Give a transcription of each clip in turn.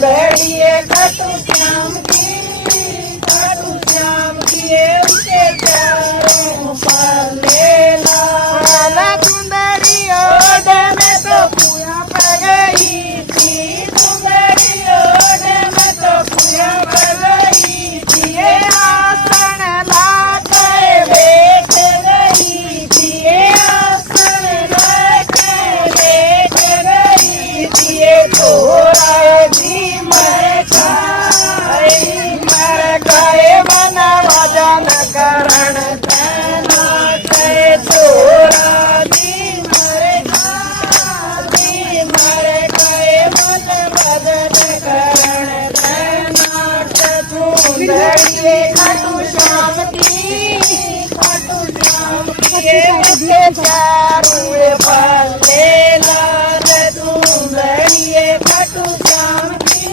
सुंदरिये खाटू श्याम की ये उसके चारों पल्ले लाल सुंदरी ओढ़े में तो पूरा पड़ गई थी सुंदरी ओढ़े में तो पूरा पड़ गई थी ये आसन लाके बैठ गई थी ये आसन लाके बैठ गई थी ये थोड़ा जी मर गए मन वजन करण तेना के थोड़ा जी मर गए मन वजन करण तेना के सुंदरी खाटू श्याम की ये उसके चारों पल्ले लाल सुंदरी खाटू श्याम की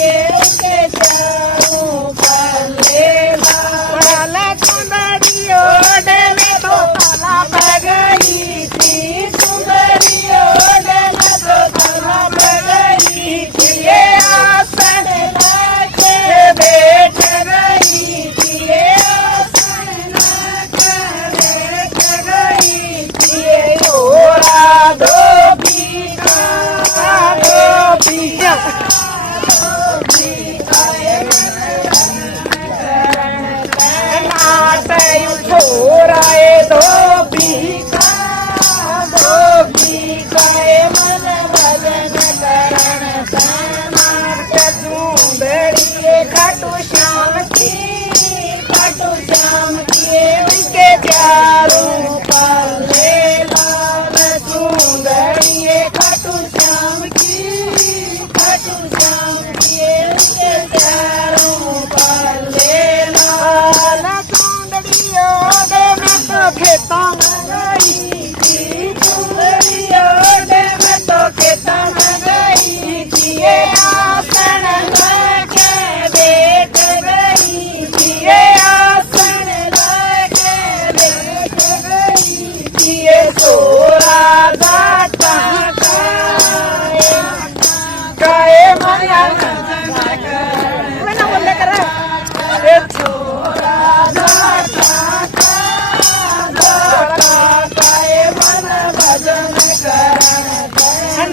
ये उसके चारों पल्ले लाल सुंदरी ओढ़े में तो ताला पड़ गई थी सुंदरी ओढ़े में तो ताला पड़ गई थी ये आसन लाके बैठ गई थी ये आसन लाके बैठ गई थी ये ओरा धोबी छोराए धोबी काए मन भजन करण नाट सुंदरिये खाटू श्याम की उसके चारों पल्ले लाल सुंदरिये खाटू श्याम की उसके चारों पल्ले लाल सुंदरी ओढ़े में तो खेता में गई थी सुंदरी ओढ़े में तो खेता में गई थी ये आसन लाके बैठ गई थी ये आसन लाके बैठ गई थी ये सोरा दाता काए मना बोले कर छोरा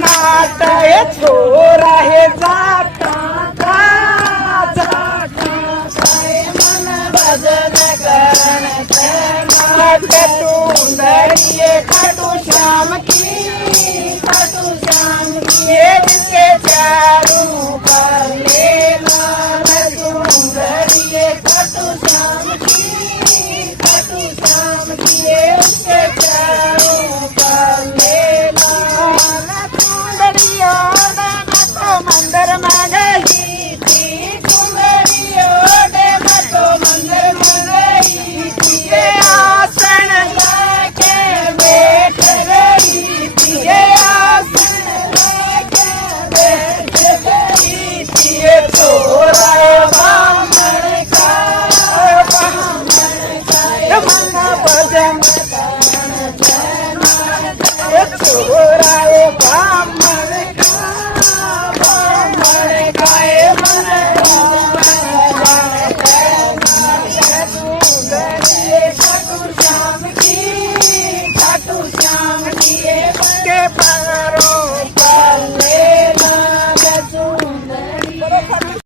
नाट ये छोरा है जाटा मन भजन करण नाट सुंदरिये खाटू श्याम की ये जिसके चार